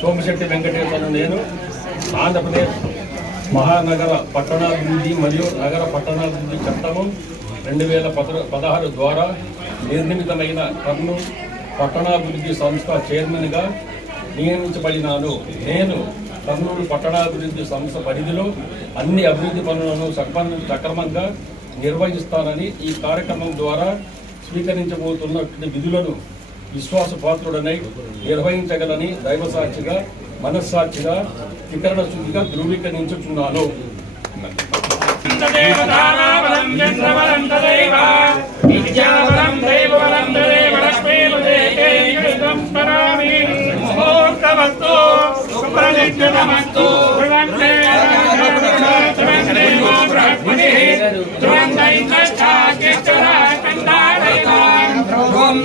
సోమశెట్టి వెంకటేశ్వర నేను. ఆంధ్రప్రదేశ్ మహానగర పట్టణాభివృద్ధి మరియు నగర పట్టణాభివృద్ధి చట్టము రెండు వేల పదహారు ద్వారా నిర్మితమైన కర్నూలు పట్టణాభివృద్ధి సంస్థ చైర్మన్గా నియమించబడినాను. నేను కర్నూలు పట్టణాభివృద్ధి సంస్థ పరిధిలో అన్ని అభివృద్ధి పనులను సక్రమంగా నిర్వహిస్తానని ఈ కార్యక్రమం ద్వారా స్వీకరించబోతున్న విధులను విశ్వాసపాత్రుడనై నిర్వహించగలని దైవ సాక్షిగా మనస్సాక్షిగా త్రికరణ శుద్ధిగా ధృవీకరించుచున్నాను. దేవతానాబలం ధ్రువం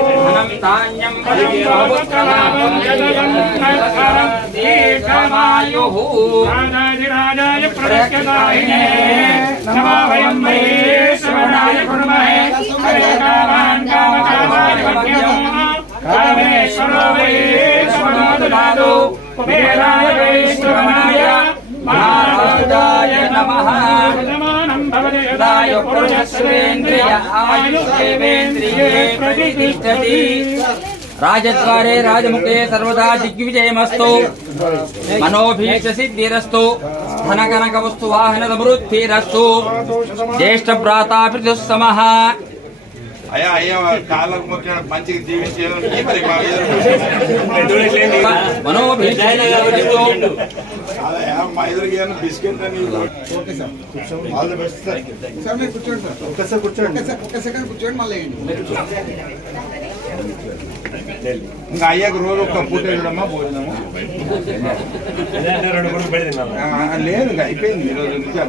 భగవతి దీర్ఘమాయు అనంతాన్యం దీర్ఘమాయు రాజాయ ప్రదక్షిణాయినే నమో వయం వై కుర్మహే కామకామాయ కామేశ్వరో కుబేరాయ నమః राजे राजमुखे सर्वदा दिग्विजयमस्तु। धन कनक वस्तु वाहन समृद्धिस्तु ज्येष्ठ समः। అయ్యా అయ్యా కాళ్ళకు మొక్కిన మంచిగా జీవించే మరి మా మా బిస్కెట్ అని all the best sir sir మీరు కూర్చోండి సార్ ఒక్కసారి కూర్చోండి. ఒక్క సె- ఒక్క సెకండ్ కూర్చోండి మళ్ళీ ఇంకా అయ్యాక రోజు ఒక్క పూట చూడమ్మా భోజనము. లేదు ఇంకా అయిపోయింది. ఈ రోజు నుంచి